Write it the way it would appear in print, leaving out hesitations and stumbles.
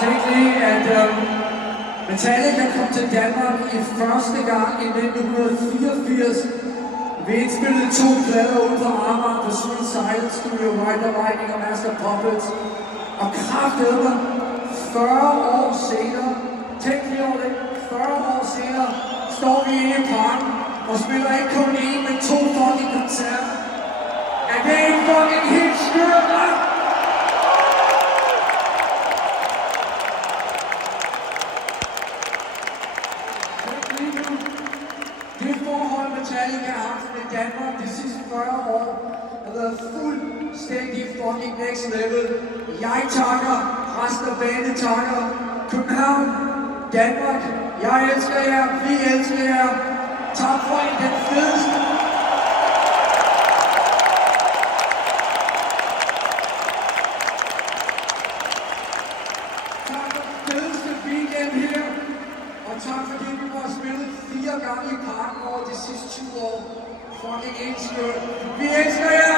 Tænk lige, at Metallica kom til Danmark i første gang i 1984. Vi indspillede 2 plader ude på Amager på Sweet Silence Studio, Ride the Lightning og Master Puppets. Og kraftedeme 40 år senere, tænk lige over det, 40 år senere, står vi inde i parken og spiller ikke kun 1, men 2 fucking koncerter. Er det ikke fucking helt skørt, hva'? Det forhold Metallica har haft med Danmark de sidste 40 år har været fuldstændig fucking next level. Jeg takker, resten af bandet takker, København, Danmark, jeg elsker jer, vi elsker jer. Tak for den fedeste. Tak for den fedeste weekend her. Og tak fordi vi var spillet 4 gange i parken over de sidste 20 år. Fucking elsker. Vi elsker jer!